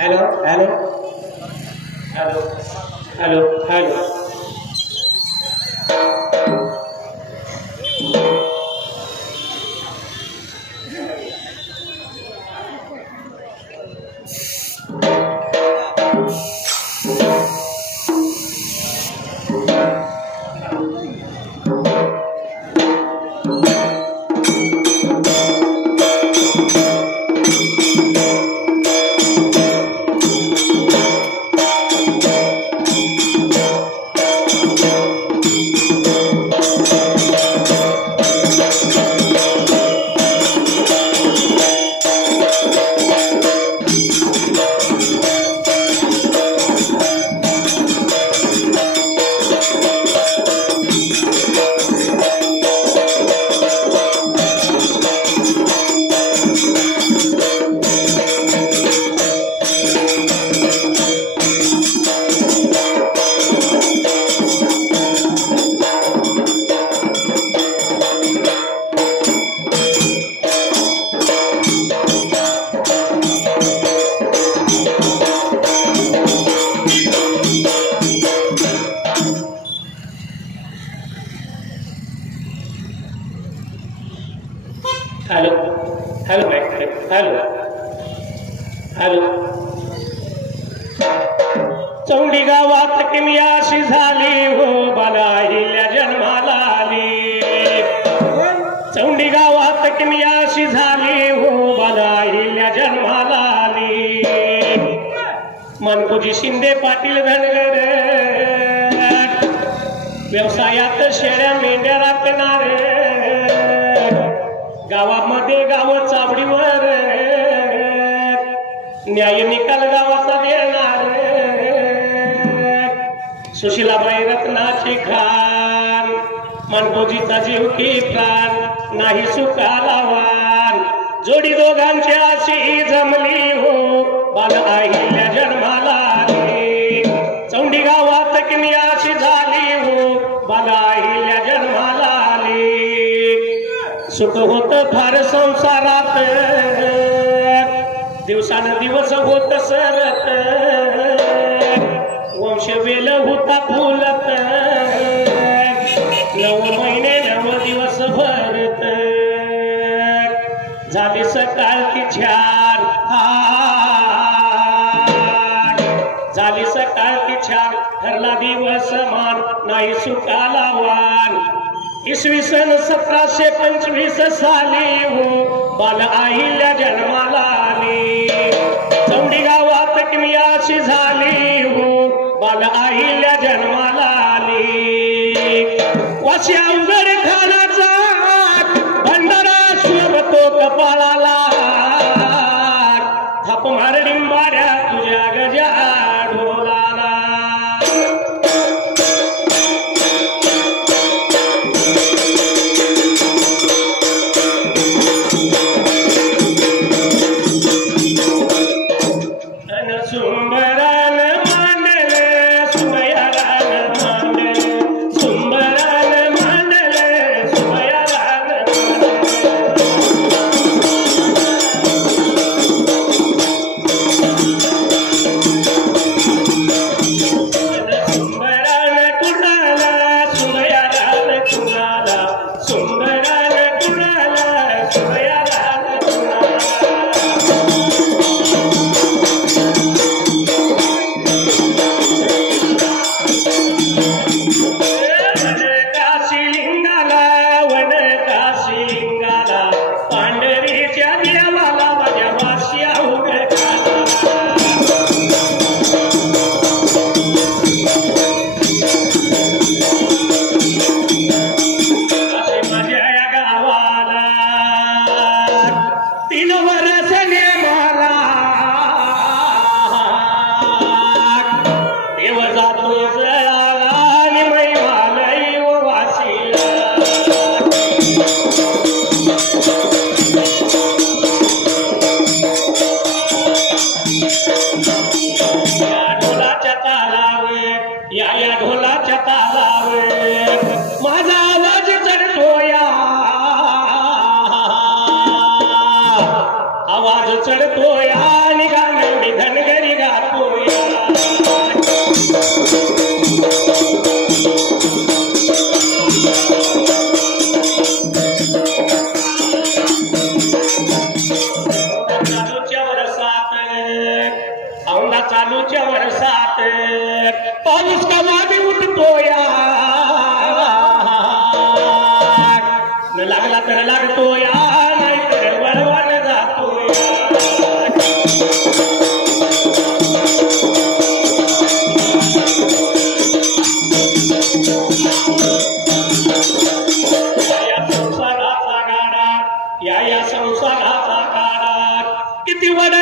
Hello hello hello hello hello hello hello hello hello Chaundi गावात किमी अशी झाली हो बाला हिल्या जन्माला आली चौंडी गावात किमी अशी झाली हो बाला हिल्या जन्माला आली मनकोजी शिंदे पाटील धनगर व्यवसायात शेळ्या मेंढ्या राखणारे गावामध्ये गाव चावडीवर न्याय निकाल गावाचा देणार सुशीलाबाई रत्नाची खान मनकोजीचा जीव की प्राण नाही सुखाला वाण जोडी दोघांची अशी जमली हो बाल आईल्या जन्माला आली चौंडी गावात किमी अशी झाली हो बाल आईल्या जन्माला आली सुख होत फार संसारात दिवसानुदिवस होत सरत वंश वेल होता फुलत 9 महिने 9 दिवस भरत झाली सकाळ की छान झाली सकाळ की छान ठरला दिवस मान नाही सुखाला वाण इसवी सन 1725 साली हो बाल आईल्या जन्माला आली चौंडी गावात किमी अशी झाली हो बाल आईल्या जन्माला आली वाशी अवघड खानाचा भंडारा शोभतो कपाळाला थाप मार डिंबाऱ्या तुझ्या गजा ढोलाला सुंबरान मांडले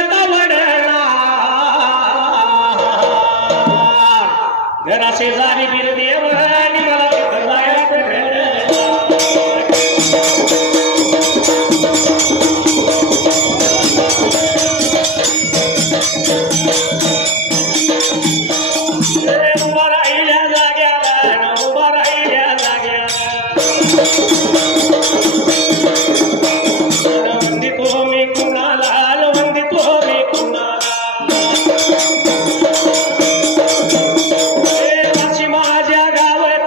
जाता वडणार घरा शेजारी बिरदेव आणि मला तिथं जायचं उभा राहिल्या जाग्याला उभा राहिल्या जाग्याला वंदितो मी कुणाला वंदितो मी कुणाला माझ्या गावात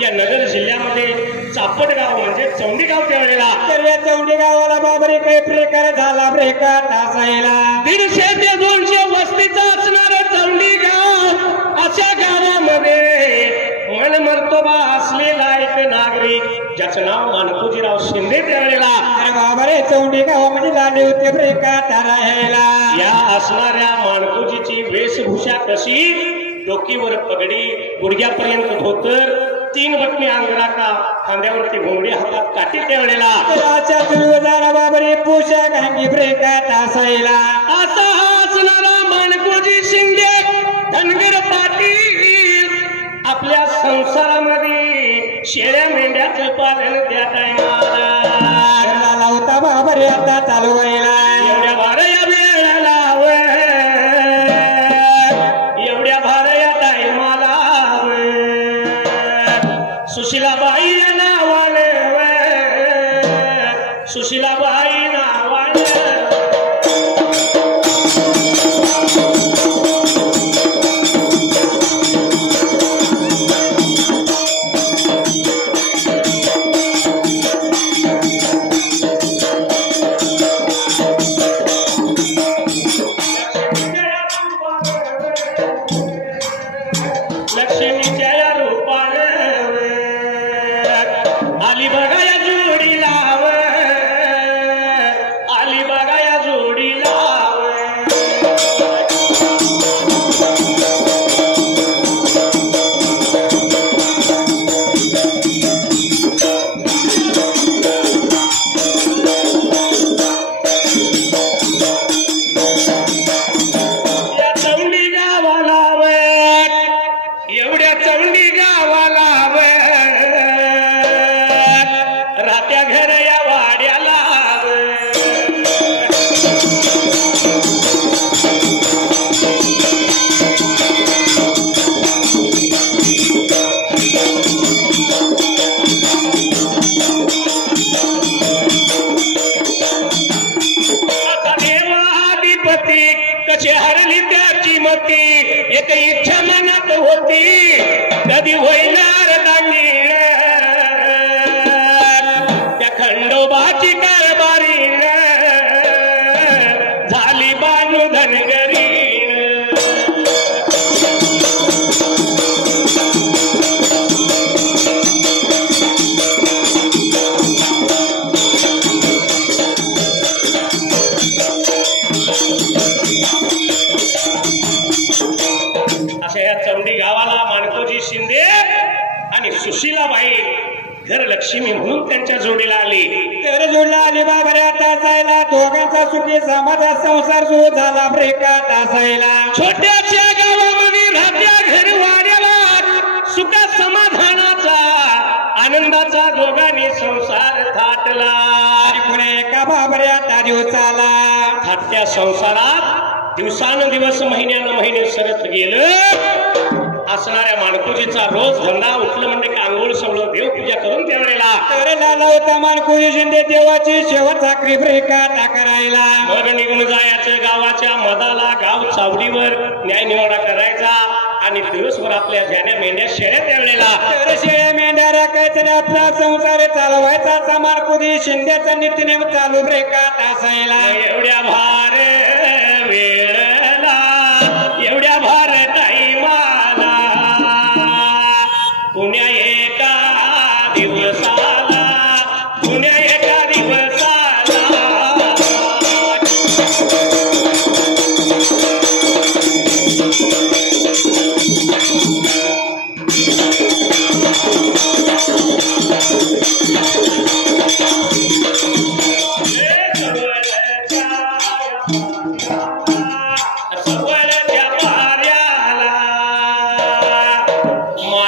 या नगर जिल्ह्यामध्ये चापटगाव म्हणजे चौंडीगाव त्यावेळेला तर या चौंडी गावाला बाबरे काही प्रकार झाला ब्रेका तासायला 150 ते 200 वस्तीचा असणारं चौंडीगाव अशा गावामध्ये मनमर्तोबा असलेला एक नागरिक ज्याचं नाव माणकोजीराव शिंदे त्यावेळेला तर बाबरे चौंडी गावामध्ये झाले होते ब्रेका तारायला या असणाऱ्या माणकोजीची वेशभूषा कशी डोकीवर पगडी गुडघ्यापर्यंत धोतर 3 बटणी अंगराका खांद्यावरती घोंगडी हातात काठी त्यावेळेला राजा तुळजारा बाबरे पोशाख अंगी ब्रेका तासायला असा हा असणारा माणकोजी शिंदे धनगर पाटील आपल्या संसारामध्ये शेळ्या मेंढ्याचं पालन त्या टायमाला होता बाबरे आता चालू व्हायला एवढ्या भाऱ्या वेळेला एवढ्या भाऱ्या टायमाला सुशीलाबाई या नावानं सुशीलाबाई नावानं लक्ष्मीच्या रूपानं आली बघा या जोडीला आली बघा या जोडीला या चौंडी गावाला एवढ्या चौंडी गावाला रात्या घर या वाड्याला आता देवाधिपती कशी हरली त्याची मती एक इच्छा मनात होती कधी होईनार दांडी त्या खंडोबाची कारभारी झाली बानू धनगरी अशा या चौंडी गावाला माणकोजी शिंदे आणि सुशीलाबाई घर लक्ष्मी म्हणून त्यांच्या जोडीला आली तर जोडला आली बाबरे आता जायला दोघांचा सुखी समाजा संसार सुरू झाला ब्रेका तासायला छोट्याशा गावामध्ये राहत्या घर वाड्याला सुखा समाधानाचा आनंदाचा दोघांनी संसार थाटला पुणे एका बाबरे आता दिवसाला थाटत्या संसारात दिवसानुदिवस महिन्यानं महिने सरत गेलं असणाऱ्या माणकोजीचा रोज धंदा उठलं म्हणजे कांगोळ सवलं देवपूजा करून त्यावेळेला तर लाला होता मानकोजी शिंदे देवाची शेवट साखरी ब्रेका टाकरायला मग निघून जायचं गावाच्या मदाला गाव चावडीवर न्याय निवाडा करायचा आणि दिवसभर आपल्या ध्यान्या मेंढ्या शेळ्या त्यावेळेला तर शेळ्या मेंढ्या राखायचा आणि आपला संसार चालवायचा असा मानकोजी शिंदेचा नित्यनेम चालू ब्रेका तासायला एवढ्या भार वेळेला एवढ्या भार टाईमाला पुण्या एका दिवसाला पुण्या एका दिवसाला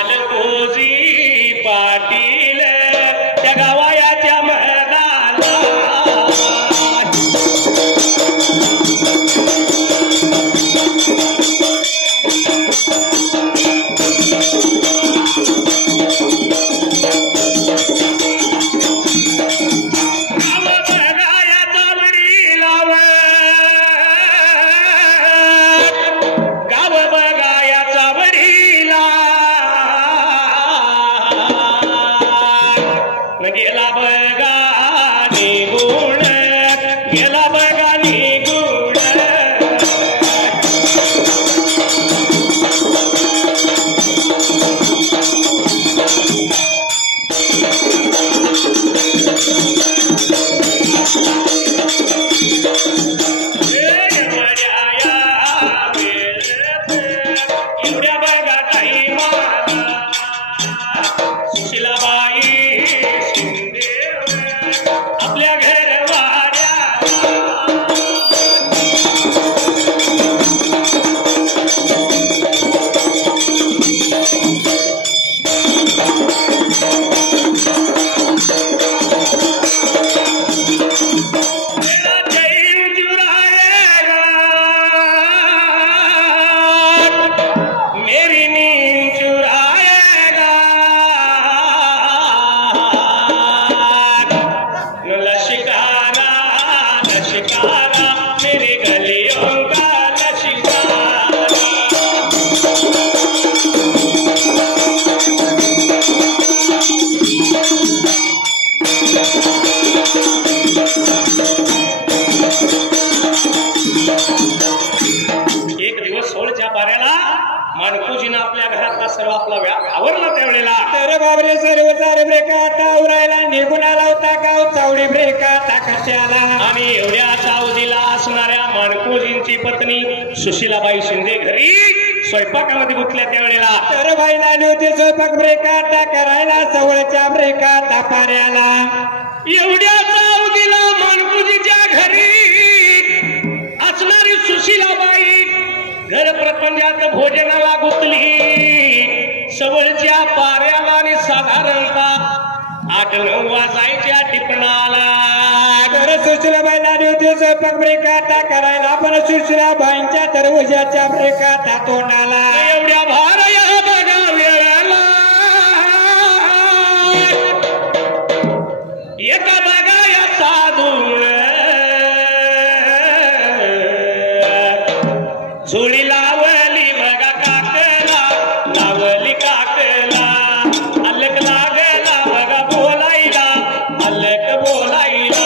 मानकोजी पा होता त्यावेळेला तर बाबरे सर्व चार ब्रेका टावरायला निघून आला होता गाव चावडी ब्रेका टाकाच्याला. आणि एवढ्या सावधीला असणाऱ्या माणकोजींची पत्नी सुशीलाबाई शिंदे घरी स्वयंपाकामध्ये गुंतल्या त्यावेळेला तर बाईला आली होती स्वयंपाक ब्रेका करायला सवळच्या ब्रेका तापाऱ्याला. एवढ्या सावधीला माणकोजीच्या घरी असणारी सुशीलाबाई घर प्रपंचात भोजनाला गुंतली. सवळच्या पाऱ्याला आणि साधारणतः 8-9 वाजायच्या टिपणाला. तर सुशीलाबाईला आली होती स्वयंपाक ब्रेका करायला पण सुशीलाबाईंच्या दरवाजाच्या ब्रेका तोंडाला. एवढ्या भार या बघा वेळाला एका बघा या साधून झोळी लावली बघा काकला लावली काकला. अलक लागला बघा बोलायला अलक बोलायला.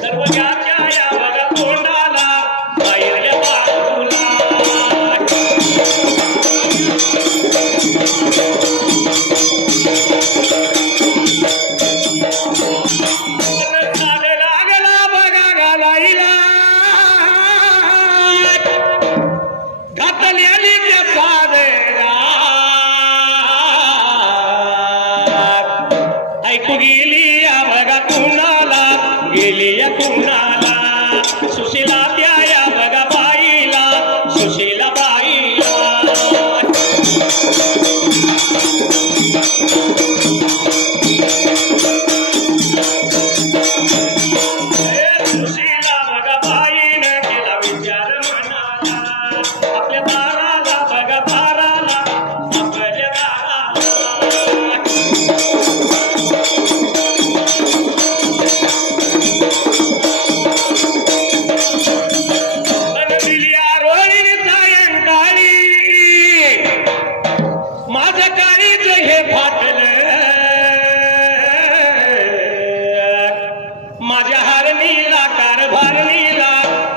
दरवाजाच्या या बघा तोंडाला बाहेरच्या बाजूला. लागला बघा घालायला घातलेली त्या साधेला. ऐकू गेली या बघा कुणाला गेली या कुणाला. सुशीला त्या या बघा बाईला सुशीला बाईला. सुशीला बघा बाईनं केला विचार मनाला. आपल्या दाराला बघा दाराला आपल्या दाराला. माझं काळीच हे फाटलं माझ्या हरणीला कारभारणीला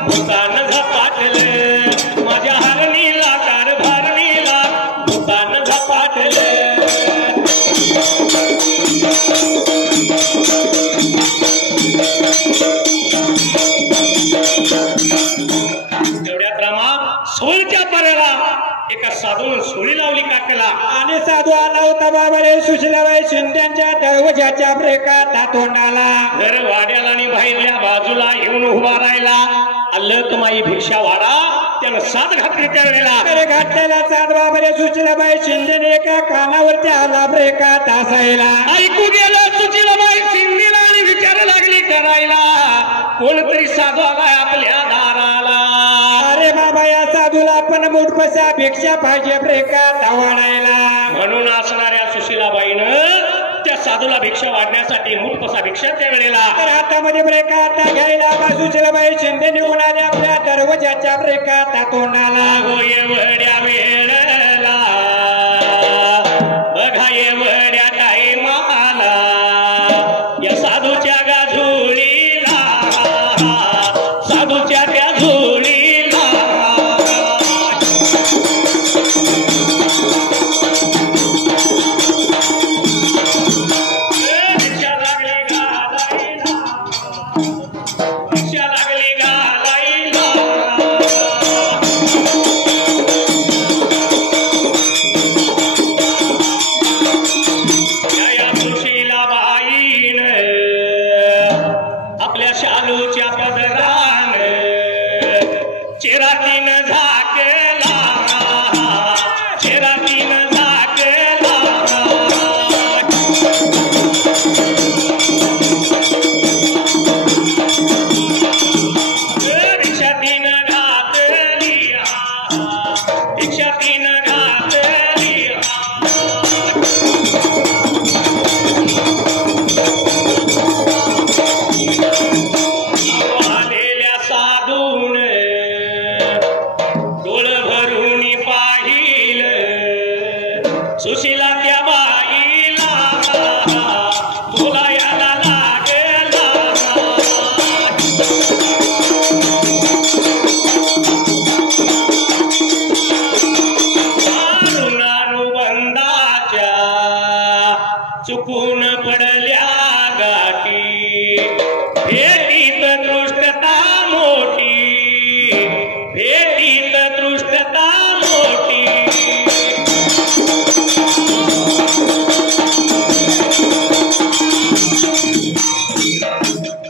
भूतान झपाटलं. माझ्या हरणीला कारभारणीला भूतान झपाटलं. तेवढ्या रमा सोळच्या पर्याला एका साधून सोळी लावली काकला. आणि साधू आला होता बाबारे सुशीलाबाई शिंद्यांच्या दरवाजाच्या ब्रेका तोंडाला. घर वाड्याला आणि बाहेरल्या बाजूला येऊन उभा राहिला. आलं तुम्ही भिक्षा वाडा त्यानं साथ घातली त्यावेळेला. तर घातलेला साध बाबारे सुशीलाबाई शिंदेने एका कानावरती आला ब्रेका तासायला. ऐकू गेलं सुशीलाबाई शिंदेला आणि विचार लागली करायला कोणतरी साधू आलाय आपल्या दाराला. अरे बाबा या साधूला पण मुठपसा भिक्षा पाहिजे ब्रेका वाढायला. म्हणून असणाऱ्या सुशीलाबाईनं त्या साधूला भिक्षा वाढण्यासाठी मुठपसा भिक्षा त्या वेळेला. तर हातामध्ये ब्रेका आता घ्यायला सुशीलाबाई शिंदे निघून आले आपल्या दरवाजाच्या ब्रेका तोंडाला. एवढ्या वेळेला बघा एवढ्या टाईमाला या साधूच्या गाझुळीला साधूच्या त्या झुळीला भिक्षा लागली घालायला. भिक्षा लागली घालायला. चुकून पडल्या गाठी भेटीत दृष्टता मोठी भेटीत दृष्टता मोठी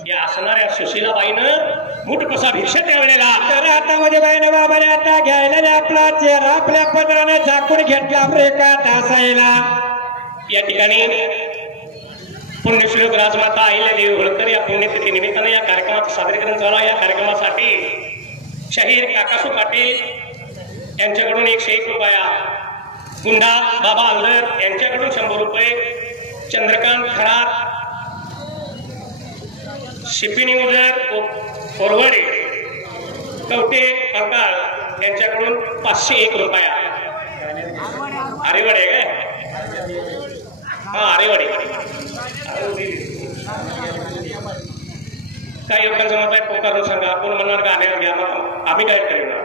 या असणाऱ्या सुशीलाबाईनं मुठ कसा भिक्षा त्यावेळेला तर हातामध्ये बाईनं बाबाने आता घ्यायला आपला चेहरा आपल्या पदराने झाकून घेतला ब्रेकात असायला. या ठिकाणी पुण्यश्लोक राजमाता अहिल्यादेवी होळकर या पुण्यतिथी निमित्ताने या कार्यक्रमाचं सादरीकरण चालू आहे. या कार्यक्रमासाठी शाहीर काकासू पाटील यांच्याकडून 101 रुपया, गुंडा बाबा अलदर यांच्याकडून 100 रुपये, चंद्रकांत खरात, शिपिनी उजर कोरवडे, कवटे कंकाळ यांच्याकडून 501 रुपया. आरेवाडे काय हा आरेवाडे काही लोकांचं मत आहे पोकारून सांगा आपण म्हणणार गाण्यावर घ्या मग आम्ही काय करणार.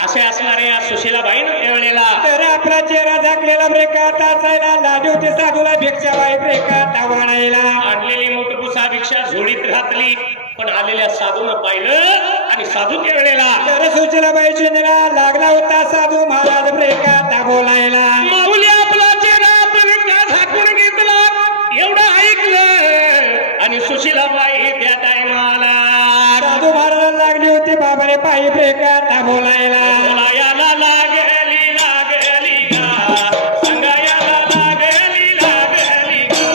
असे असणारे या सुशीलाबाईनं त्यावेळेला तर आपला चेहरा झाकलेला ब्रेकात असायला लाजू होते साधूला भिक्षाबाई ब्रेकात आव्हानायला. आणलेली मोठपुसा भिक्षा झोळीत घातली पण आलेल्या साधूनं पाहिलं आणि साधू त्यावेळेला तर सुशीलाबाई शिंदेला लागला होता साधू महाराज ब्रेकात बोलायला. माऊली आपला चेहरा आपण झाकून घेतला एवढं ऐकलं आणि सुशीलाबाई त्या टायमाला साधू महाराज लागली होती बाबाने पायी ब्रेकात बोलायला. बोलायला लागली लागली गा सांगायला लागली लागली गा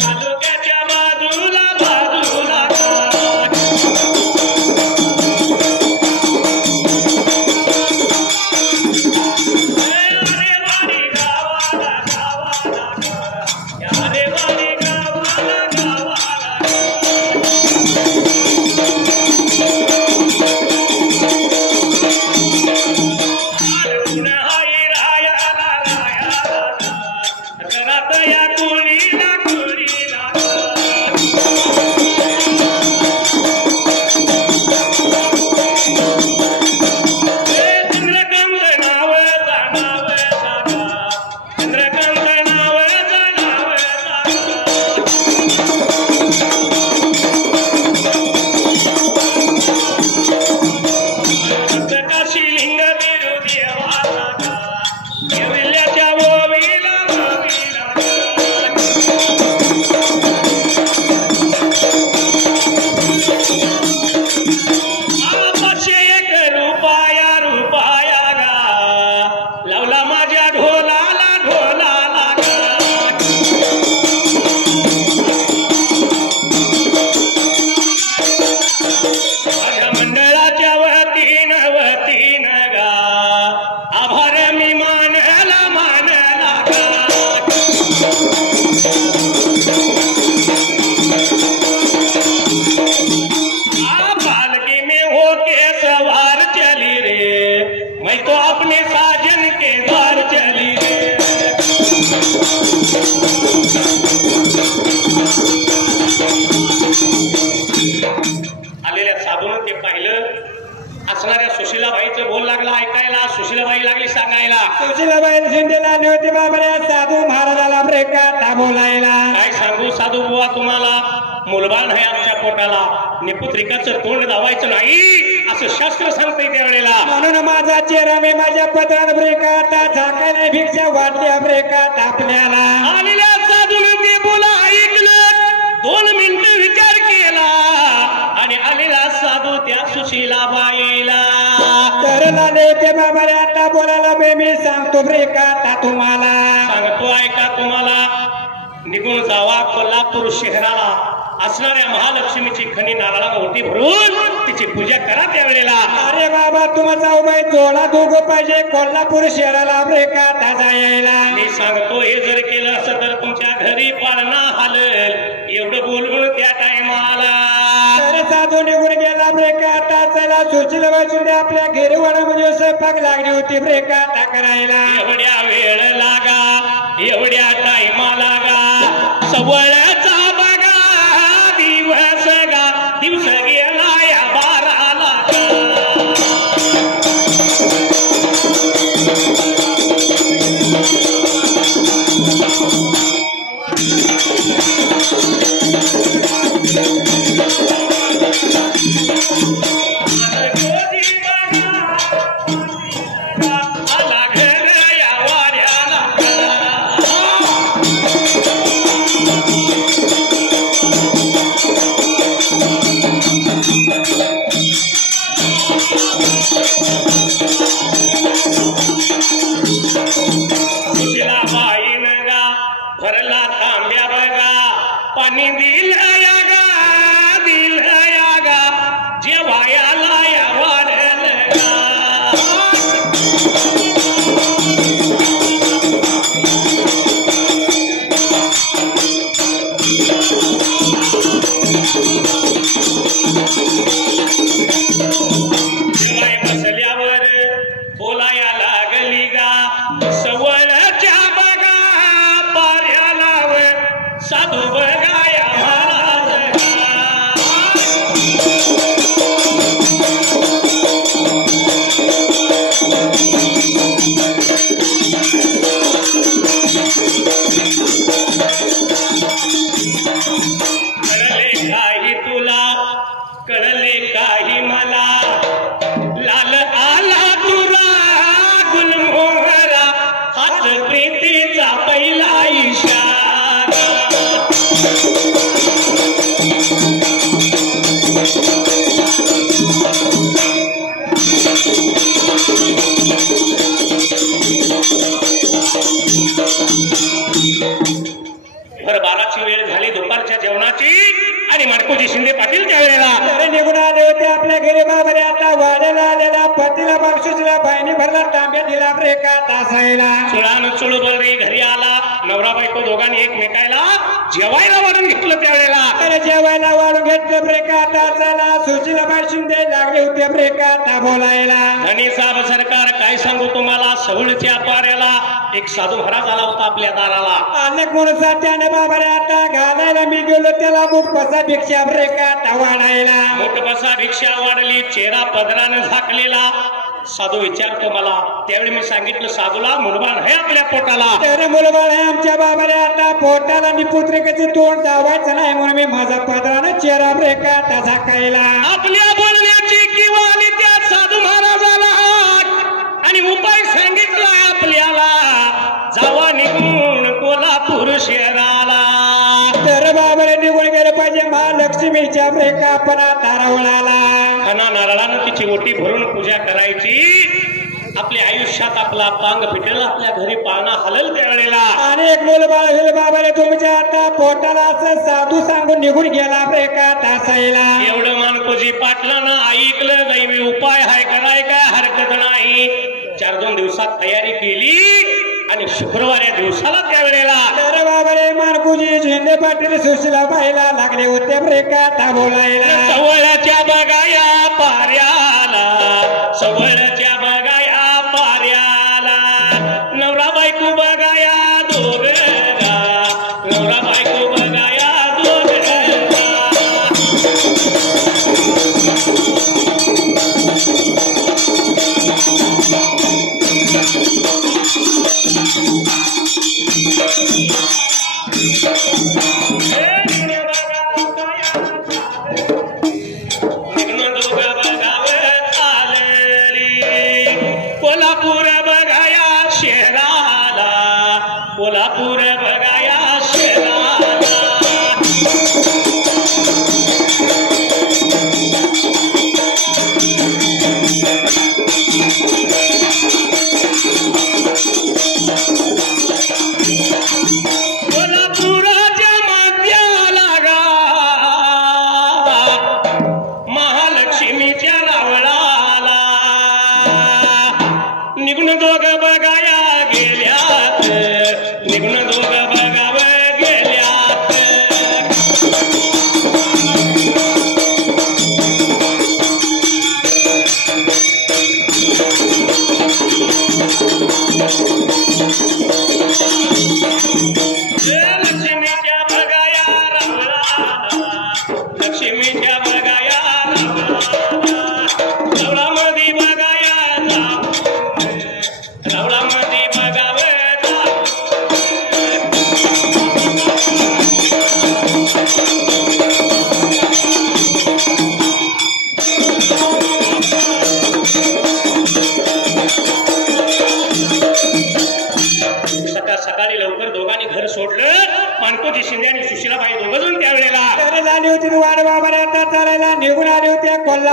तालुक्याच्या बाजूला बाजूला आलेल्या साधून ते पाहिलं. असणाऱ्या सुशीलाबाईचं बोल लागला ऐकायला. सुशीलाबाई लागली सांगायला. सुशीलाबाई शिंदेला आली होती बाबाने साधू महाराजाला ब्रेकात बोलायला. काय सांगू साधू बुवा तुम्हाला मुलबाळ नाही आमच्या पोटाला निपुत्रिकाचं तोंड दावायचं नाही असं शास्त्र सांगतंय त्यावेळेला. म्हणून माझा चेहरा मी माझ्या पत्रात ब्रेकात झाकायला भिक्षा वाटल्या ब्रेकात आपल्याला. आलेल्या साधून ते बोला ऐकलं. 2 मिनिटं विचार केला आणि आलेला साधू त्या सुशीलाबाईला तर लाले ते बाबाने आता बोलायला मी सांगतो ब्रेकात तुम्हाला. सांगतो ऐका तुम्हाला. निघून जावा कोल्हापूर शहराला असणाऱ्या महालक्ष्मीची खणी नारळाला ओटी भरून तिची पूजा करा त्यावेळेला. अरे बाबा तुम्हाला जाऊ बाई जोडा दोघं पाहिजे कोल्हापूर शहराला ब्रेकात यायला. मी सांगतो हे जर केलं असं तर तुमच्या घरी पाळणा हालल एवढं बोलून त्या टायमाला तर साधू निघून गेला ब्रेकात चला त्याला सुशीलाबाई शिंदे आपल्या घेरवाडामध्ये स्वयंपाक लागली होती रेखाटा करायला. एवढ्या वेळ लागा एवढ्या टाइमा लागा सवळचा बघा दिवस गा दिवस गेला या बाराला भरला तांब्या बघा पाणी दिलया गा जेवायाला या वाढल जेवाय बसल्यावर बोलाया लागली गा सवळच्या साधू बघाया कळले काही तुला कळले काही मला लाल आला तुला गुलमोहरा हाच प्रीतीचा पहिला इशारा भर 12ची वेळ झाली दुपारच्या जेवणाची आणि माडकोजी शिंदे पाटील त्यावेळेला निघून आले होते आपल्या घरी. बाबरे आता वाड्याला आलेला पतीला बापशीला बाईने भरला तांब्या दिला रेखा तासायला. चुळान चुळबळी घरी आला नवरा बायको दोघांनी एकमेकायला जेवायला वाढून घेतलं त्यावेळेला. अरे जेवायला वाढून घेतलं रेखा तासाला. सुशीलाबाई शिंदे लागले होते रेखा ता बोलायला. धनी साहेब सरकार काय सांगू तुम्हाला सवळच्या पाऱ्याला एक साधू महाराज आला होता आपल्या दाराला. अनेक माणसा त्याने बाबारे आता घालायला मी गेलो त्याला मुठ बसा भिक्षा रेखा वाढायला. मुठ बसा भिक्षा वाढली चेहरा पदरानं झाकलेला. साधू विचारतो मला त्यावेळी मी सांगितलं साधूला मुलबान आहे आपल्या पोटाला. तर मुलबान आहे आमच्या बाबारे आता पोटाला आणि पुत्रिकेचे तोंड दावायचं नाही म्हणून मी माझा पदरानं चेहरा रेखा झाकायला. आपल्या बोलण्याची किंवा आली त्या साधू महाराजाला आणि उपाय सांगितला आपल्याला जावा निघून कोल्हापूर शहराला. तर बाबारे निघून गेलं पाहिजे महालक्ष्मीच्या रेखा पण तारवळाला. खना नारळानं तिची ओटी भरून पूजा करायची. आपल्या आयुष्यात आपला पांग फिटेल आपल्या घरी पाळणा हलल त्यावेळेला. अनेक मुलबाळ होईल बाबारे तुमच्या आता पोटाला असं साधू सांगून निघून गेला रेखा तासायला. एवढं मानकोजी पाटलानं ऐकलं दैवी उपाय हाय कराय काय हरकत नाही. 4-2 दिवसात तयारी केली आणि शुक्रवार दिवसाला त्यावेळेला तर बाबारे मानकुजी शिंदे पाटील सुशीलाबाईला लागले होते रेखा ता बोलायला. सवळच्या बघाया पाऱ्याला सवळच्या बघाया पाऱ्याला नवरा बायको बघाया दोघं नवरा बायको बघाया दोघं. कोल्हापूर बघाया शहराला कोल्हापूर बघाया शहराला. कोल्हापुराच्या मध्याला गा महालक्ष्मीच्या रावळाला निघून दोघं बघाया गेल्यात निघून दोघं बघाव गेल्यात.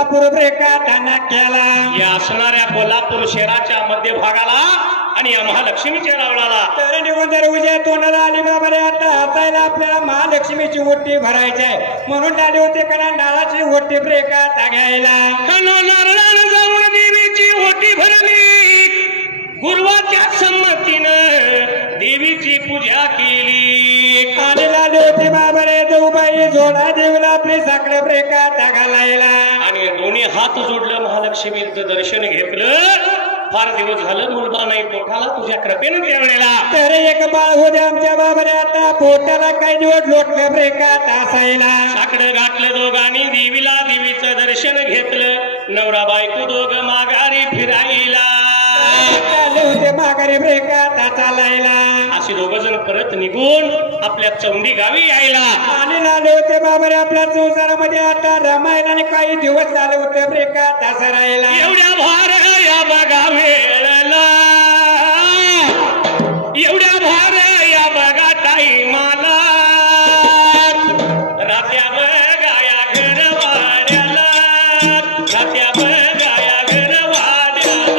कोल्हापूर ब्रेकाताना केला या असणाऱ्या कोल्हापूर शहराच्या मध्यभागाला आणि या महालक्ष्मीच्या रावणाला तर निघून जर उद्या तोंडाला आली बाबा रे आता हसायला आपल्याला महालक्ष्मीची ओटी भरायची आहे म्हणून आले होते कारण नाळाची ओटी ब्रेकात घ्यायला नारळानं जाऊन देवीची ओटी भरली गुरुवाच्या संमतीनं देवीची पूजा केली आणि लाले होते बाबा रे जाऊबाई झोळा देऊला आपली साखर ब्रेकात घालायला आणि दोन्ही हात जोडलं महालक्ष्मीचं दर्शन घेतलं फार दिवस झालं मुलगा नाही पोटाला तुझ्या कृपेनं त्यावेळेला तर एक बाळ होते आमच्या बाबाने आता पोटाला काही दिवस लोटलं ब्रेकात असायला साकडं घातलं दोघांनी देवीचं दर्शन घेतलं नवरा बायको दोघं माघारी फिरायला चालले होते माघारी ब्रेकात चालायला असे दोघ जण परत निघून आपल्या चौंडी गावी यायला आणि आले होते बाबारे आपल्या संसारामध्ये आता रमायला आणि काही दिवस झाले होते ब्रेकात असं राहिला एवढ्या भार या बघा वेळला एवढ्या भार या बघा टाईमाला रात्या बघाया घर वाड्याला रात्या बघाया घर वाड्याला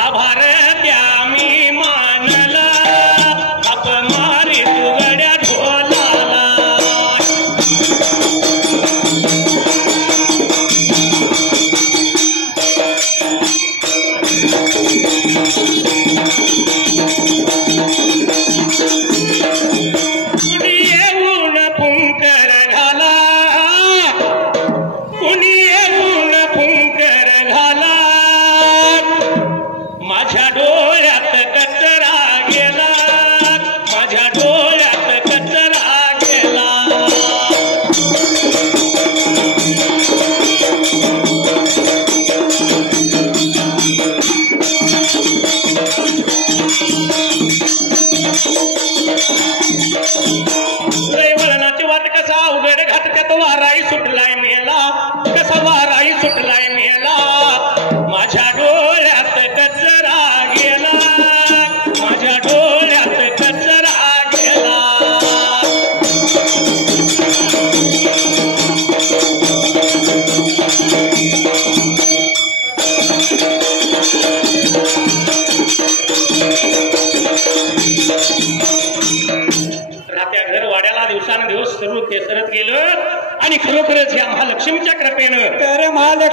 आभार त्या मी मानला बाप मारी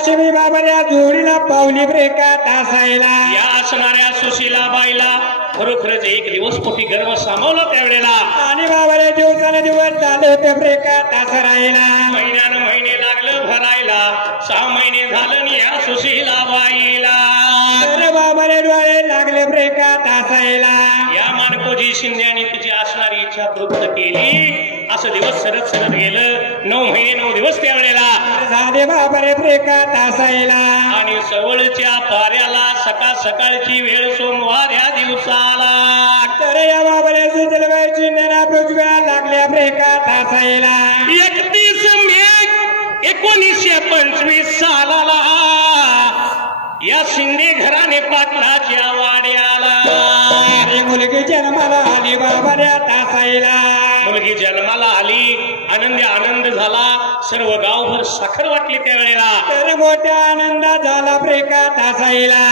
लक्ष्मी बाबाल्या जोडीला पावली ब्रेकात असायला या असणाऱ्या सुशीला बाईला खरोखरच एक दिवस पोटी गर्व सामावलं त्यावेळेला आणि बाबाल्या दिवसाने दिवस झाले होते ब्रेकात असं राहिला महिन्यानं महिने लागलं भरायला 6 महिने झालं या सुशीला बाईला तर बाबाले डोळे लागले ब्रेकात असायला या मानकोजी शिंद्याने तिची असणारी इच्छा तृप्त केली असं दिवस सरत सरत गेलं 9 महिने 9 दिवस त्यावेळेला झाले बाबाले ब्रेकात असायला आणि सवळच्या पाऱ्याला सकाळ सकाळची वेळ सोमवार या दिवसाला तर या बाबाले सुचलबाई चिंदेना पृथ्व्या लागल्या ब्रेकात असायला 31 मे 1925 सालाला या शिंदे घराने पाटलाच्या वाड्याला मुलगी जन्माला आली बाबाल्या तासायला मुलगी जन्माला आली आनंदी आनंद झाला सर्व गावभर साखर वाटली त्यावेळेला तर मोठ्या आनंदात झाला ब्रेकात असायला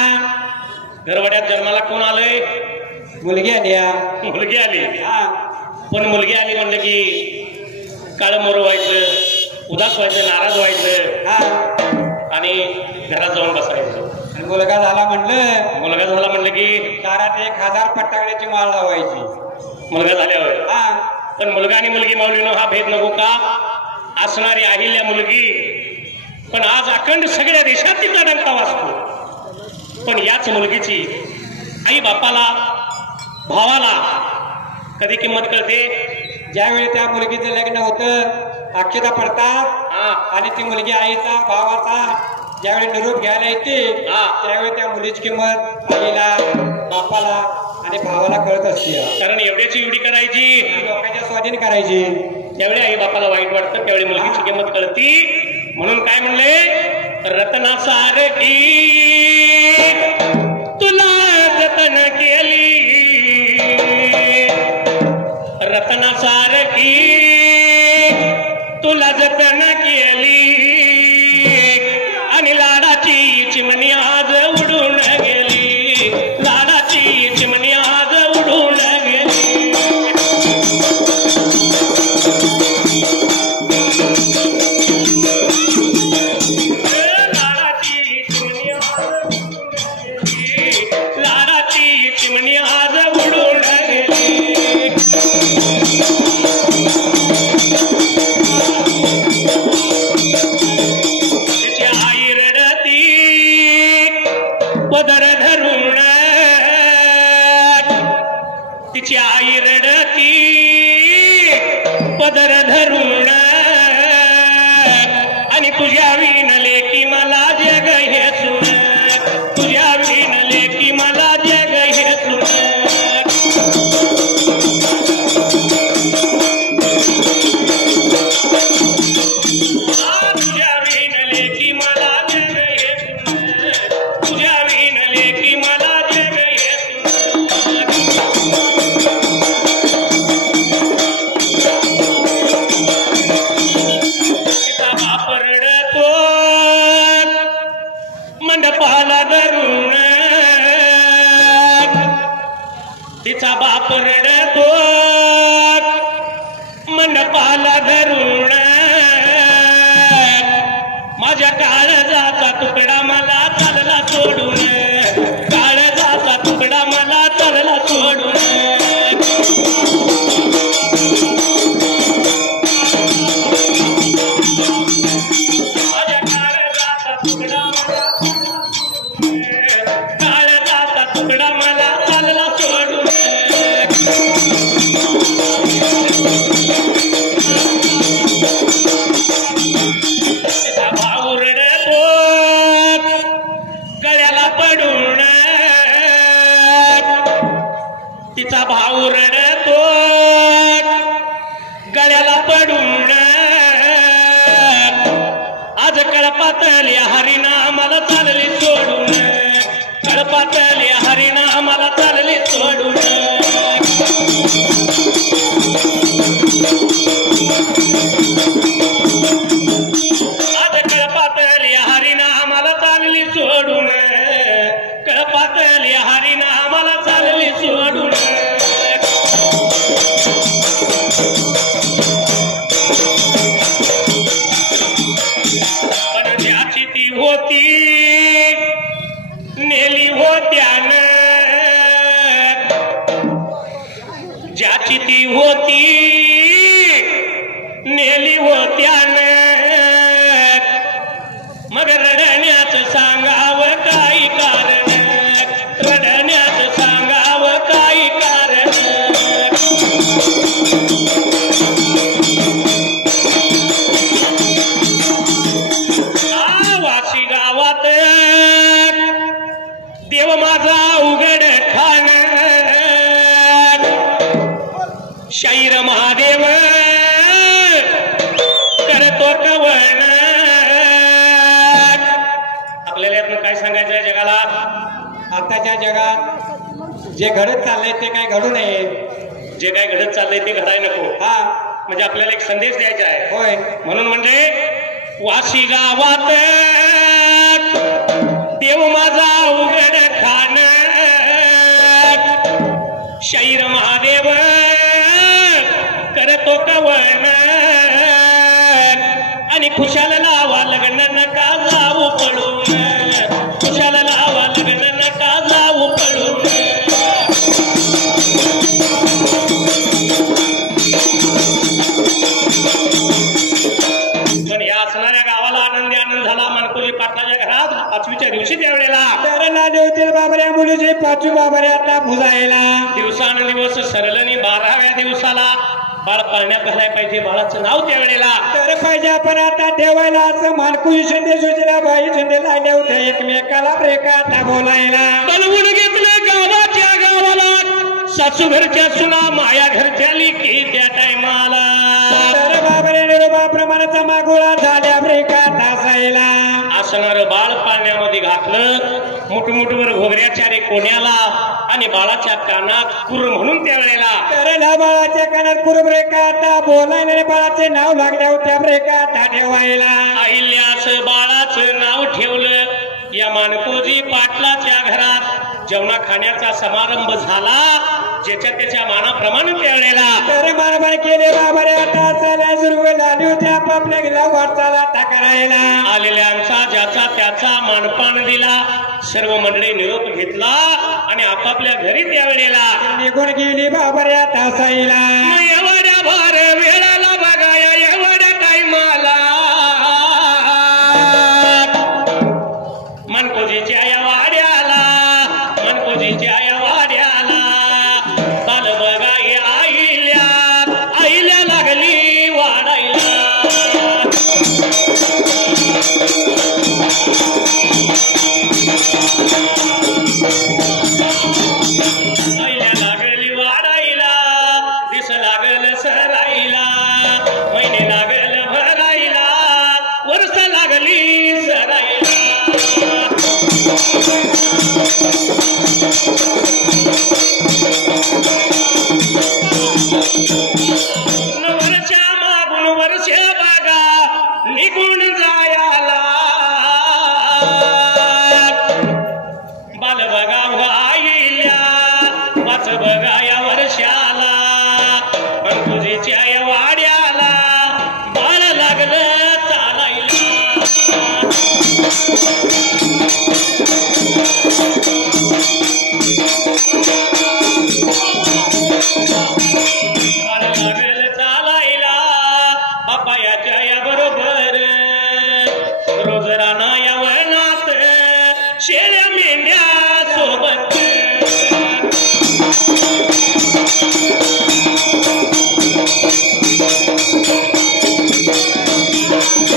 घरवड्यात जन्माला कोण आलंय मुलगी आली मुलगी आली पण मुलगी आली म्हणलं की काळ मोर व्हायचं उदास व्हायचं नाराज व्हायचं आणि घरात जाऊन बसायचं मुलगा झाला म्हणलं की दारात 1000 फटाकड्याची माळ लावायची मुलगा झाल्यावर पण मुलगा आणि मुलगी माऊलीनो हा भेद नको का असणारी अहिल्या मुलगी पण आज अखंड सगळ्या देशात तिचा डंका वाजतो पण याच मुलगीची आई बापाला भावाला कधी किंमत कळते ज्यावेळी त्या मुलगीचं लग्न होतं अक्षता पडतात आणि ती मुलगी आईचा भावाचा ज्यावेळी निरोप घ्यायला येते त्यावेळी त्या मुलीची किंमत आईला बापाला आणि भावाला कळत असते कारण एवढ्याची एवढी करायची लोकांच्या स्वाधीन करायची त्यावेळी आई बापाला वाईट वाटतं त्यावेळी मुलगीची किंमत कळती म्हणून काय म्हणले रत्नासारखी तुला जतन केली रत्नासारखी तुला जतन केली आणि लाडाची चिमणी आज उडून गेली लाडाची चिमणी आज उडून गेली लाडाची चिमणी आज लाडाची चिमणी आज उडून गेली पदर धरून तिची आई रडती पदर धरून आणि तुझ्या विणले की मला जग हे सुन तुझ्या विणले की मला जग हे सुन तुझ्या विणले की मला जग हे सुन तुझ्या विणले की मला जग हे तिचा बाप रडतो मंडपाला धरून तिचा बाप रडतो मंडपाला धरून माझ्या काळजाचा तुकडा मला चालला सोडून काळजाचा तुकडा मला चालला सोडून माझ्या काळजाचा तुकडा मला काळजाचा तुकडा मला चालला सोडून तिचा भाऊ रडतो गळ्याला पडून तिचा भाऊ रडतो गळ्याला पडून आज कळपातल्या हरिनामाला चालली सोडून कळपातल्या हरिनामाला चालली सोडून आज कळपातल्या हरिनामाला चालली सोडून कळपातल्या हरिनामाला चालली सोडून पण ज्याची ती होती होत्यानं ज्याची ती होती नेली होत्यानं मग रडण्याचं सांगावं काही कारण रडण्याचं सांगावं काही कारण वाशी गावात देव माझा उघड खान शाहीर महादेव करतो कवण आपल्याला यातून काय सांगायचं आहे जगाला आताच्या जगात जे घडत चाललंय ते काय घडू नये जे काय घडत चाललंय ते घडायला नको हा म्हणजे आपल्याला एक संदेश द्यायचा आहे होय म्हणून म्हणजे वाशी गावात देव माझा उघड खान शाहीर महादेव करतो कवण आणि खुशाला लावा लग्न नका जाऊ पळून खुशाला लावा लग्न नका जाऊ पळून पण या असणाऱ्या गावाला आनंदी आनंद झाला मनकोजी पाटलाच्या घरात 5वीच्या दिवशी त्यावेळेला देवतील बाबऱ्या मुलीचे 5वी बाबऱ्या आता भुजायला दिवसानुदिवस सरलनी 12व्या दिवसाला बाळ पाळण्यात घालाय पाहिजे बाळाचं नाव त्यावेळेला तर पाहिजे आपण आता ठेवायला असं मानकुजी शिंदे सुचला बाई शिंदे लागल्या होत्या एकमेकाला ब्रेकाता बोलायला बोलवून घेतलं गावाच्या गावाला सासू घरच्या सुना माया घरच्या लिखी त्या टायमाला तर बाबरे निरोबाप्रमाणाचा मागोळा झाल्या ब्रेकात असायला असणार बाळ पाळण्यामध्ये घातलं मुठमुठवर घोगऱ्याच्या रे कोण्याला आणि बाळाच्या कानात कुर म्हणून त्यावेळेला तर बाळाच्या कानात कुर ब्रेकाता बोलायला बाळाचे नाव लागल्या होत्या ब्रेकाता ठेवायला अहिल्यास बाळाचं नाव ठेवलं या मानकोजी पाटलाच्या घरात जेवणा खाण्याचा समारंभ झाला ज्याच्या त्याच्या मानाप्रमाणे त्यावेळेला तर मानपान केले बाबरे आता चाल्या सुरू झाली होती आपापल्या गेला वाटचाला करायला आलेल्यांचा ज्याचा त्याचा मानपान दिला सर्व मंडळी निरोप घेतला आणि आपापल्या घरी त्यावेळेला निघून गेली बाबरे आता साईला एवढ्या भार वेळाला बघाया एवढ्या टाईमाला मनकोजीच्या या वाड्याला मनकोजीच्या या वाड्याला बाल बघा आईल्या आईल्या लागली वाडायला आईल्या लागली वाडायला दिस लागल सराईला महिने लागल भरायला वर्ष लागली सराईला वर्षा मागून वर्ष बागा निघून जायाला बाल बघा आईल्या वाच बघा या वर्षाला मनकोजीच्या या वाड्याला बाळ लागलं चालायला लागल चालायला बापायाच्या या बरोबर रोज राणा या वनात शेळ्या मेंढ्या सोबत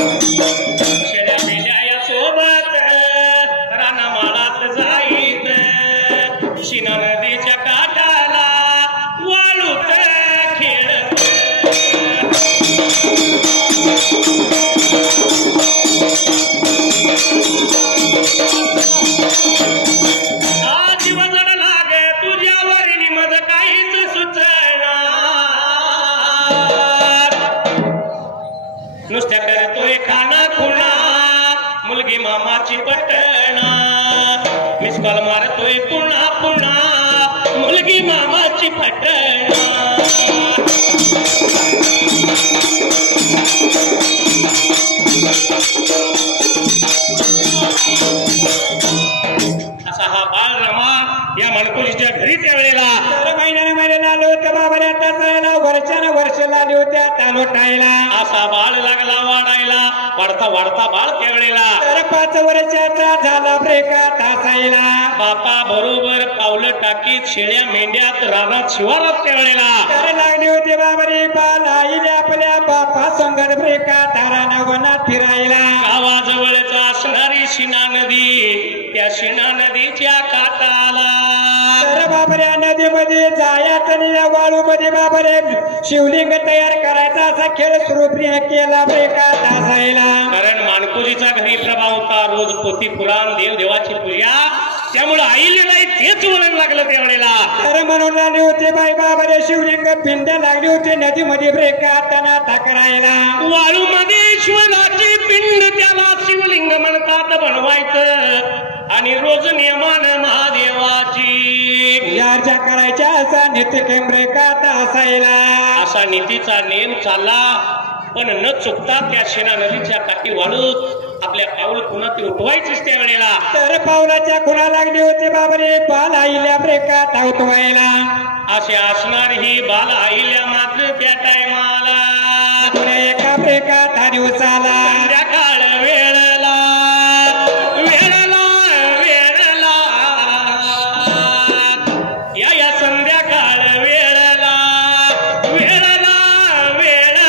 शेळ्या मेंढ्या या सोबत रानामाळात जाईत शिना नदीच्या काठाला वाळूत खेळत जीव जड लाग तुझ्यावर निमज काहीच सुचना नुसत्या करतोय खाना खुणा मुलगी मामाची पटणा मिस कॉल मारतोय पुन्हा पुन्हा मुलगी मामाची पटणा असा हा बाळ मामा या माणकोजीच्या घरी त्यावेळेला तर महिन्याने आलो होतं बाबा टाचायला वर्षानं वर्ष लागली होत्या तालो टायला असा बाळ लागला वाढायला वाढता वाढता बाळ त्यावेळेला तर 5 वर्षाचा झाला ब्रेका तासायला बापा बरोबर पावलं टाकीत शेळ्या मेंढ्यात रानात शिवारात त्यावेळेला तर लागली होती बाबरी बाल आईले आपल्या बापा संगत ब्रेका ताराना वनात फिरायला गावाजवळच असणारी शिना नदी त्या शिना नदीच्या काठाला तर बाबऱ्या नदीमध्ये जायचं आणि या वाळू मध्ये बाबरे शिवलिंग तयार करायचा असा खेळ सुरू केला ब्रेका तासायला कारण माणकोजीचा घरी प्रभाव होता रोज पोथी पुराण देव देवाची पूजा त्यामुळे आईले बाई तेच वळण लागलं त्यावेळेला तर म्हणून लागली होती बाई बाबरे शिवलिंग पिंड लागली होती नदीमध्ये ब्रेका त्यांना टाकरायला वाळू मध्ये ईश्वराची पिंड त्याला शिवलिंग म्हणतात बनवायचं आणि रोज नियमान महादेवाची पूजा करायच्या असा नित्यक्रम ब्रेका तासायला असा नीतीचा नेम चालला पण न चुकता त्या शेना नदीच्या काठी वाळूत आपल्या पाऊल खुणात उठवायचीच त्यावेळेला तर पावलाच्या खुणा लागली होती बाबरे बाल आईल्या ब्रेका धावतवायला असे असणार ही बाल आईल्या मात्र त्या टायमाला एका ब्रेका था दिवसाला संध्याकाळ वेळला वेळला वेळला या संध्याकाळ वेळला वेळला वेळला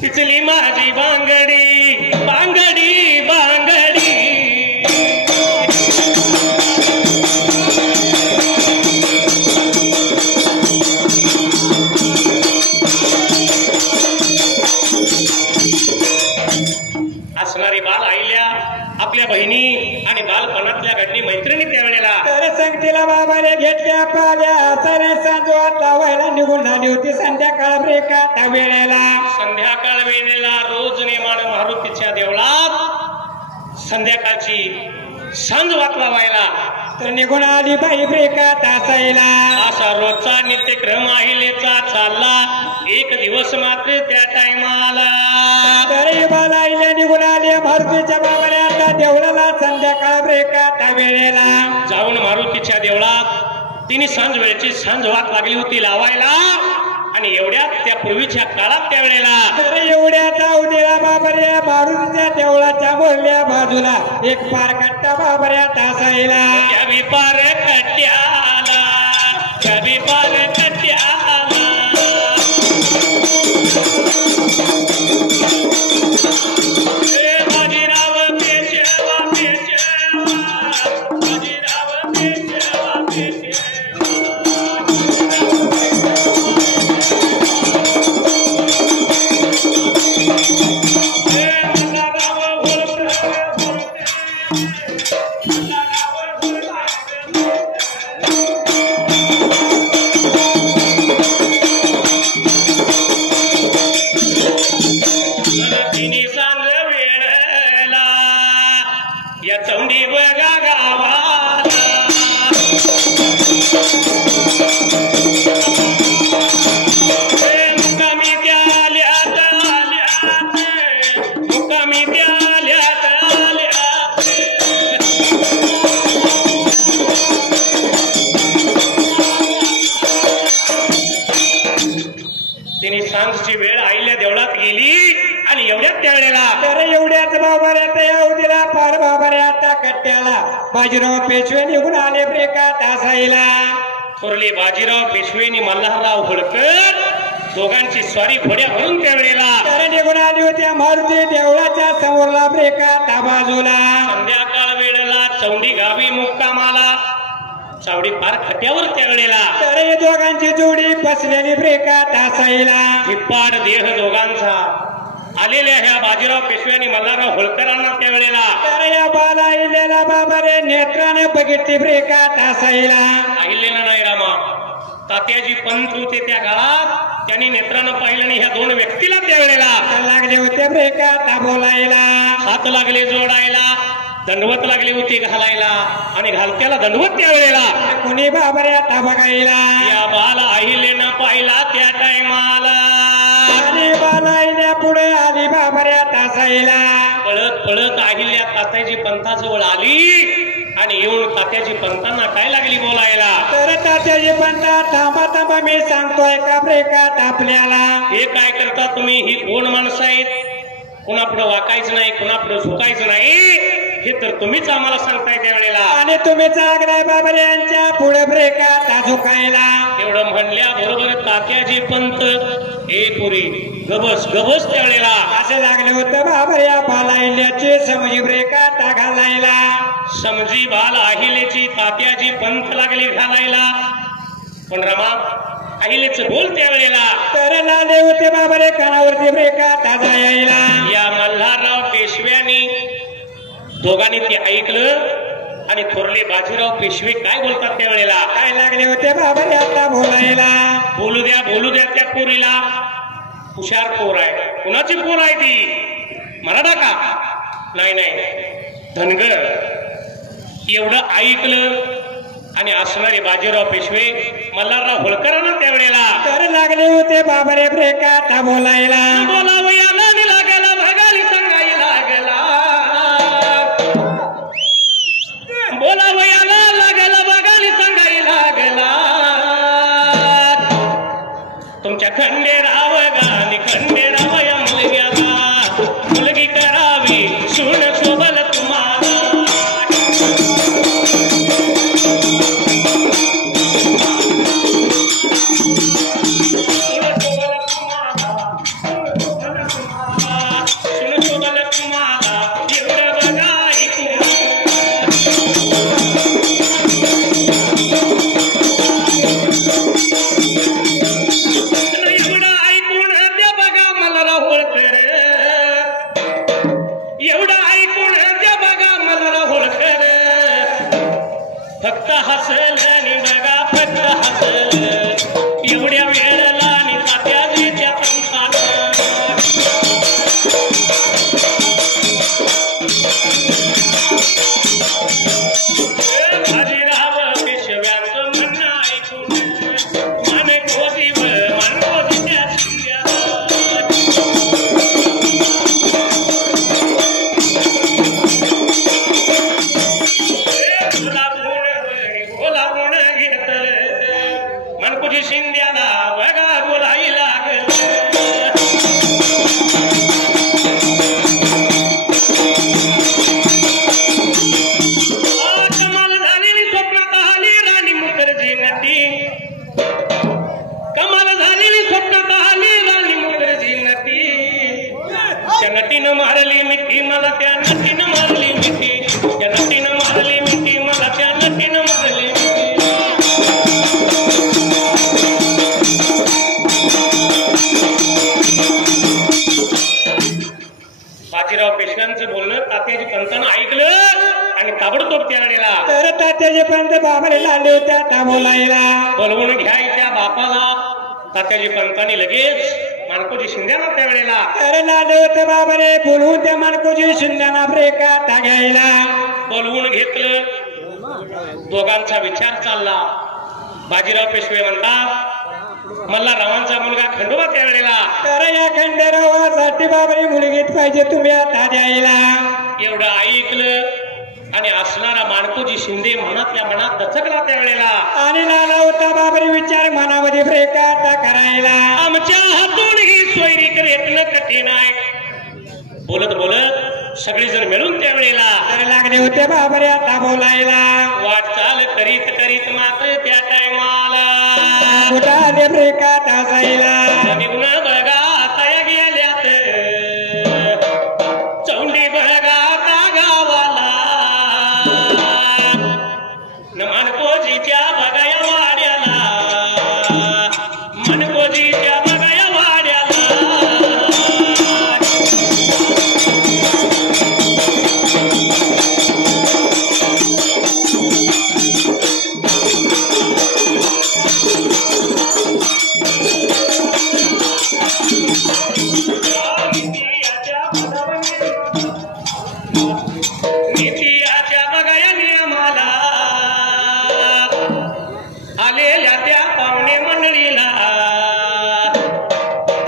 पिचली माझी बांगडी बांगडी बांगडी असणारी बाल आईल्या आपल्या बहिणी आणि बालपणातल्या घडली मैत्रिणी त्यावेळेला तर संगतीला बाबाने घेतल्या पाल्या सारे सांजवात लावायला निघून आली होती संध्याकाळ ब्रेका त्या वेळेला संध्याकाळ वेळेला रोज नेमाड मारुतीच्या देवळात संध्याकाळची सांज वात लावायला तर निघून आली बाई ब्रेका तासायला असा रोजचा नित्यक्रम आहिलेचा चालला एक दिवस मात्र त्या टायमाला तरी बाल आईला निघून आली मारुतीच्या बाबाने आता देवळाला संध्याकाळ ब्रेका त्या वेळेला जाऊन मारुतीच्या देवळात तिने सांज वेळेची सांज वात लागली होती लावायला आणि एवढ्यात त्या पूर्वीच्या काळात त्यावेळेला तर एवढ्याचा उद्याला बाबऱ्या मारुतीच्या देवळाच्या मोरल्या बाजूला एक पार कट्टा बाबऱ्या तासायला कभी पार कट्याला कभी पार कट्याला बाजीराव पेशवा पेशवा बाजीराव पेशवा पेशवा सांजची वेळ आईल्या देवळात गेली आणि एवढ्यात त्यावेळेला तर एवढ्याच बाबाऱ्यात येऊदीला पार बाबाऱ्यात कट्ट्याला बाजीराव पेशवे निघून आले ब्रेकात असायला. थोरले बाजीराव पेशवेनी मल्हारराव होळकर दोघांची स्वारी घोड्या भरून त्यावेळेला तर निघून आली होत्या मारुती देवळाच्या समोरला ब्रेकात बाजूला. संध्याकाळ वेळेला चौंडी गावी मुक्कामाला चावडी पार खट्यावर त्यावेळेला तर या दोघांची जोडी बसलेली ब्रेकात असायला. धिप्पाड देह दोघांचा आलेल्या ह्या बाजीराव पेशवे आणि मल्हारराव होळकरांना त्यावेळेला तर या बाला इलेला बाबारे नेत्राने बघितली ब्रेकात असायला. पाहिलेला नाही रामा. तात्याजी पंत होते त्या काळात, त्यांनी नेत्रानं पाहिलं नाही ह्या दोन व्यक्तीला त्यावेळेला लागले होते ब्रेकात बोलायला. हात लागले जोडायला, दंडवत लागली होती घालायला आणि घालत्याला दंडवत त्यावेळेला कुणी बाबऱ्यात बघायला. या बाला अहिलेनं पाहिला त्या टायमाला आणि बाला पुढे आली बाबऱ्यात असायला. पळत पळत अहिल्या तात्याजी पंताजवळ आली आणि येऊन तात्याजी पंतांना काय लागली बोलायला. तर तात्याजी पंता थांबा थांबा मी सांगतोय का ब्रेकात आपल्याला. हे काय करता तुम्ही, ही कोण माणसं आहेत, कुणापुढं वाकायचं नाही, कुणापुढं झुकायचं नाही, हे तर तुम्हीच आम्हाला सांगताय त्यावेळेला. आणि तुम्ही चांगलाय बाबऱ्यांच्या पुढे ब्रेकात झुकायला. एवढं म्हणल्या बरोबर तात्याजी पंत हे पुरी गबस गबस त्यावेळेला असं लागलं होतं बाबऱ्या बालायल्याची समजी ब्रेकात घालायला. समजी बाल अहिलेची तात्याजी पंत लागली घालायला. पण रमा अहिलेचं बोल त्यावेळेला तर लाले होते बाबरे कानावरती ब्रेकात यायला. या मल्हारराव पेशव्यांनी दोघांनी ते ऐकलं आणि थोरले बाजीराव पेशवे काय बोलतात त्यावेळेला. काय लागले होते बाबरे आता बोलायला. बोलू द्या त्या पोरीला, हुशार पोर आहे. कुणाची पोर आहे ती, मराठा का? नाही धनगर. एवढं ऐकलं आणि असणारे बाजीराव पेशवे मल्हारराव होळकरांना त्यावेळेला तर लागले होते बाबरे ब्रेकात बोलायला. बोलावयाला लागला भगाली सांगायला लागला, बोलावयाला लागला भगाली सांगायला लागला. तुमच्या खंडेराव गाणी खंडेराव या मुलग्याला मुलगी करावी सुन शोभल तुम्हाला. फक्त हसल आणि बघा फक्त हसल एवढ्या वेळेला आणि तात्याजीच्या पंथानं बाजीराव पेशव्यांचं म्हणणं ऐकून माने कोदीवर मानकोदीच्या मनकुजी शिंद्याला बघा बोलाय लागल. कमाल झालेली स्वप्नात आली राणी मुखर्जी नटी, कमाल झालेली स्वप्नात आली राणी मुखर्जी नटी. त्या नटीनं मारली मिठी मला, त्या नटीनं मारली मिठी, त्या नटीनं मारली मिठी मला, त्या नटीनं मारली मिठी. बाजीराव पेशव्यांचं बोलणं तात्याजी पंतानं ऐकलं आणि ताबडतोब त्यावेळेला तर तात्याजी पंत बाबरे लाले होत्या त्या बोलायला. बोलवून घ्यायच्या बापाला तात्याजी पंतांनी लगेच मानकोजी शिंद्याला त्यावेळेला तर लाले होते बाबरे बोलवून त्या मानकोजी शिंद्याना ब्रेकात घ्यायला. बोलवून घेतलं. दोघांचा विचार चालला. बाजीराव पेशवे म्हणतात मल्हाररावांचा मुलगा खंडोबा त्यावेळेला तर या खंडेरावासाठी बाबरी मुलगीत पाहिजे तुम्ही आता द्यायला. एवढं ऐकलं आणि असणारा मानकोजी शिंदे मनातल्या मनात दचकला त्यावेळेला आणि लाला होता बाबरी विचार मनामध्ये ब्रेकात करायला. आमच्या हातून ही गती नाही. बोलत बोलत सगळेजण मिळून त्यावेळेला तर लागले होते बाबरे आता बोलायला. वाटचाल करीत करीत मात्र त्या टायमाला कुठाले ब्रेकात असायला. निघून बघा आता गेल्यात चौंडी बघा आता गावाला. मनकोजीच्या बघाया वाड्याला मनकोजीच्या बघाया वाड्याला. नित्याच्या बघाया नियमाला आलेल्या त्या पाहुणे मंडळीला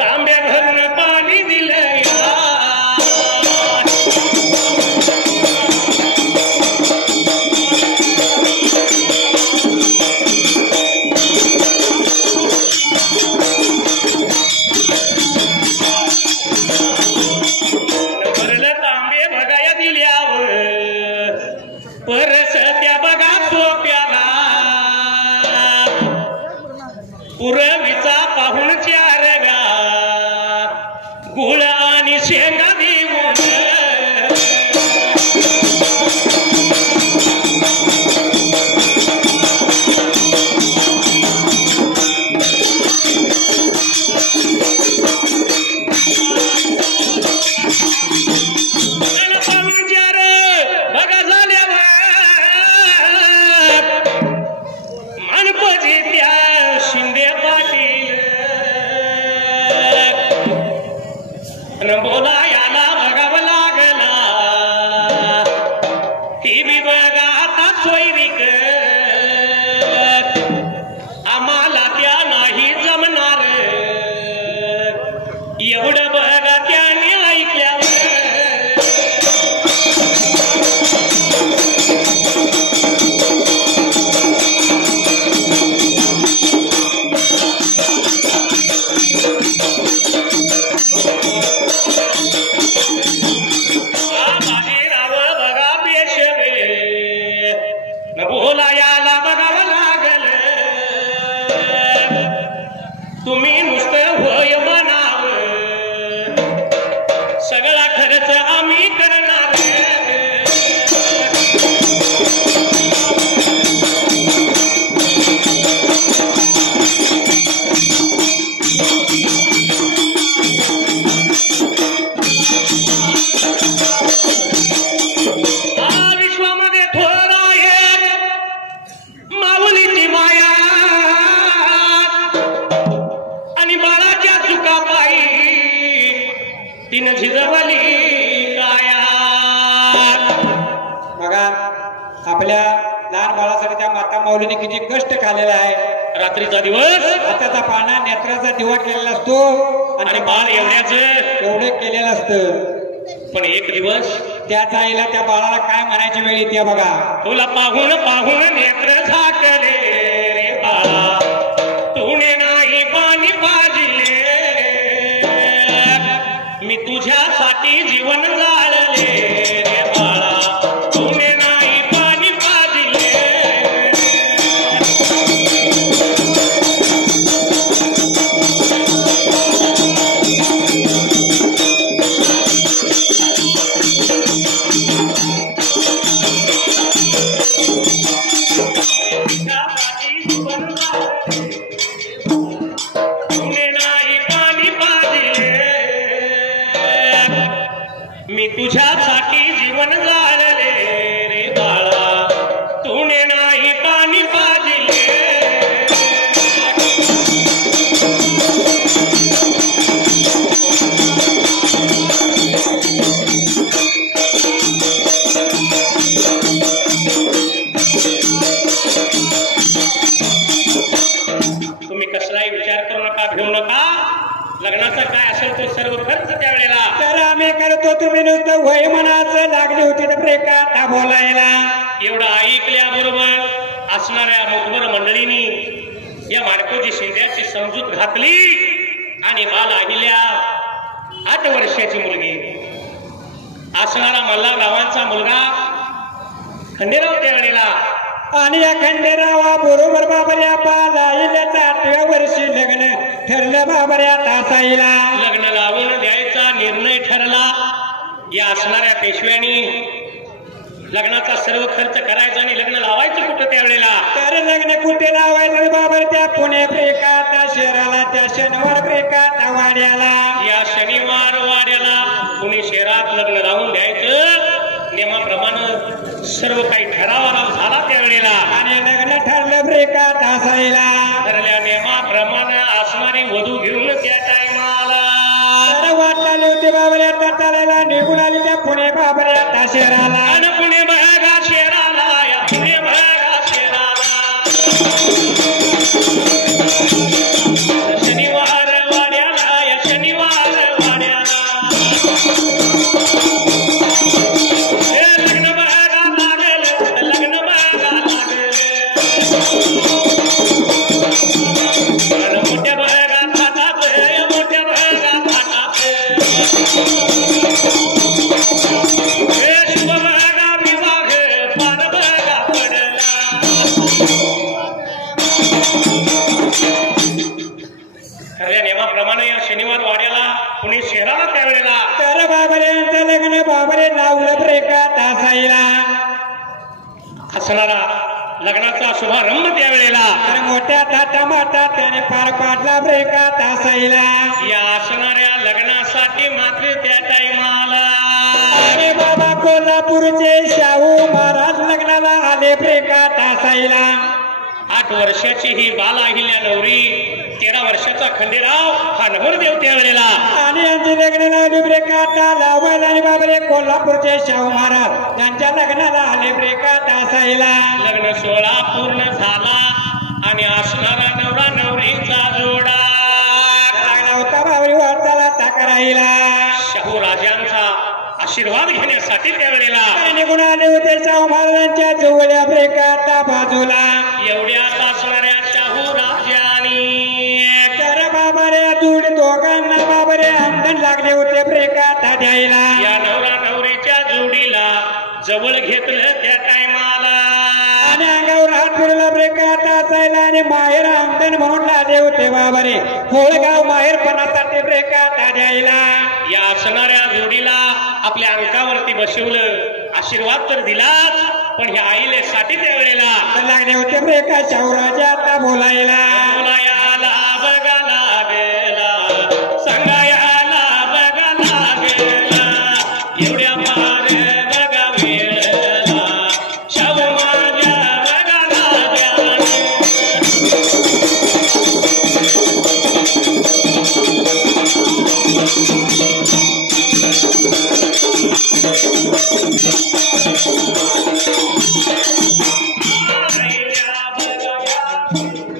तांब्या भरून पाणी दिलं या. भरलं तांबे बघाया दिल्यावर परस त्या बघा सोप्याला पुरवीचा पाहून चार गा गुळ आणि शेंगा देऊन. बघा झाल्यावर मनकोजी त्या शिंदे पाटील बोला याला बघावं लागला. ती बी बघा आता सोयरीक आम्हाला त्या नाही जमणार एवढं बघा त्याने ऐकल्यावर. बोला याला बघावं लागल. तुम्ही नुसतं होय म्हणाव सगळा खर्च आम्ही करणार. विश्वामध्ये थोर आहे माऊलीची माया आणि बाळाच्या चुकापायी तिनं झिजवली काया. बघा आपल्या लहान बाळासाठी त्या माता माऊलीने किती कष्ट खाल्लेला आहे. रात्रीचा दिवस हाताचा पाना नेत्राचा दिवा केलेला असतो आणि बाळ एवढ्याच एवढं केलेलं असतं. पण एक दिवस त्याच आईला त्या बाळाला काय म्हणायची वेळ येते बघा. तुला पाहून पाहून नेत्र झाकले रे बाळा तुने नाही पाणी पाजिले. मी तुझ्यासाठी जीवन जाळले रे बाळा तुने नाही पाणी पाजिले. तुने नाही पाणी पाजिले. मी तुझ्यासाठी जीवन जाळले रे बाळा तुने नाही पाणी पाजिले. तुम्ही कसलाही विचार करू नका भिवू नका. लग्नाचा काय असेल तो सर्व खर्च त्यावेळेला तर आम्ही करतो तुम्ही नुसतं वय मनाचं लागली होती तर ब्रेकात बोलायला. एवढं ऐकल्याबरोबर असणाऱ्या मुखबर मंडळींनी या माडकोजी शिंद्याची समजूत घातली आणि बाल अहिल्या 8 वर्षाची मुलगी असणारा मल्हार रावांचा मुलगा खंडेराव त्यावेळेला आणि या खंडेरावा बरोबर बाबऱ्या पालाईल्याचा 8व्या वर्षी लग्न ठरलं बाबऱ्या तासाईला लग्न लावून द्यायचा निर्णय ठरला. या असणाऱ्या पेशव्यांनी लग्नाचा सर्व खर्च करायचा आणि लग्न लावायचं कुठं त्यावेळेला. तर लग्न कुठे लावायचं बाबर त्या पुणे ब्रेकात शहराला त्या शनिवार ब्रेकात वाड्याला. या शनिवार वाड्याला पुणे शहरात लग्न लावून द्यायचं नियमाप्रमाणे सर्व काही ठराव झाला त्यावेळेला. आणि लग्न ठरलं ब्रेकात असायला. ठरल्या नियमाप्रमाणे असणारी वधू घेऊन त्या टायमाला वाट लागली होती बाबऱ्या ताताला निघून आली त्या पुणे बाबऱ्या त्या शहराला. आणि पुणे बघा शहराला या पुणे बघा शहराला शनिवार वाड्याला या शनिवार वाड्याला लग्न बघा लागेल लग्न बघा लागेल मोठ्या बघा खातात मोठ्या बघा खातात शुभ बघा विवाह पार बघा पडला. खऱ्या नियमाप्रमाणे या शनिवार वाड्याला पुणे शहराला त्यावेळेला तर बाबऱ्यांचं लग्न बाबरे लावलं ब्रेकात असायला. असणारा लग्नाचा शुभारंभ त्यावेळेला तर मोठ्या थाटामाटात त्याने पार पाडला ब्रेकात असायला. या असणाऱ्या लग्नासाठी मात्र त्या टाइमाला अरे बाबा कोल्हापूरचे शाहू महाराज लग्नाला आले ब्रेकात असायला. 8 वर्षाची ही बाला अहिल्या नवरी 13 वर्षाचा खंडेराव हा नवरदेव त्यावेळेला आणि यांची लग्न लावली ब्रेकात लावायला. आणि बाबरे कोल्हापूरचे शाहू महाराज त्यांच्या लग्नाला आले ब्रेकात असायला. लग्न सोहळा पूर्ण झाला आणि असणारा नवरा नवरीचा जोडा लागला होता बाबरी वार्ताला ताकराईला. शाहू राजांचा आशीर्वाद घेण्यासाठी त्यावेळेला निघून आले होते शाहू महाराजांच्या जवळ्या ब्रेकात बाजूला. एवढ्यात असणाऱ्या शाहू राजांनी तर बाबारे दूध दोघांना बाबरे अंधन लागले होते ब्रेकात द्यायला. या नवरा नवरीच्या जोडीला जवळ घेतलं त्या टायमाला आणि अंगावर हात फिरला ब्रेकात असायला. आणि माहेर अंधन म्हणून लादे होते बाबारे होळगाव माहेरपणासाठी ब्रेकात द्यायला. या असणाऱ्या जोडीला आपल्या अंकावरती बसवलं. आशीर्वाद तर दिलाच पण ह्या आईलेसाठी त्यावेळेला लागले होते ब्रेकात शाहू राजा आता बोलायला. बोलायाला बघा लागेला सांगायाला बघा लागेला एवढ्या पार बघा वेळेला शाहू माझ्या बघा लागेला. आईला बघा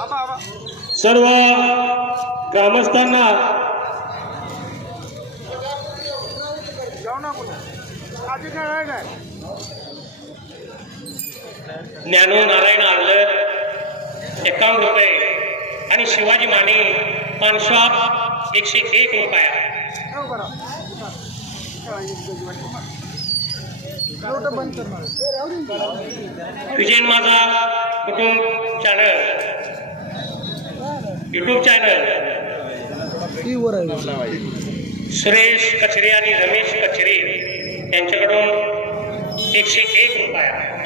सर्व ग्रामस्थांना ज्ञानो नारायण आलं 51 रुपये आणि शिवाजी माने पानशॉप 101 रुपया. विजयन माझा कुटुंब चॅनल YouTube चॅनल सुरेश कचरे आणि रमेश कचरे यांच्याकडून 101 रुपया.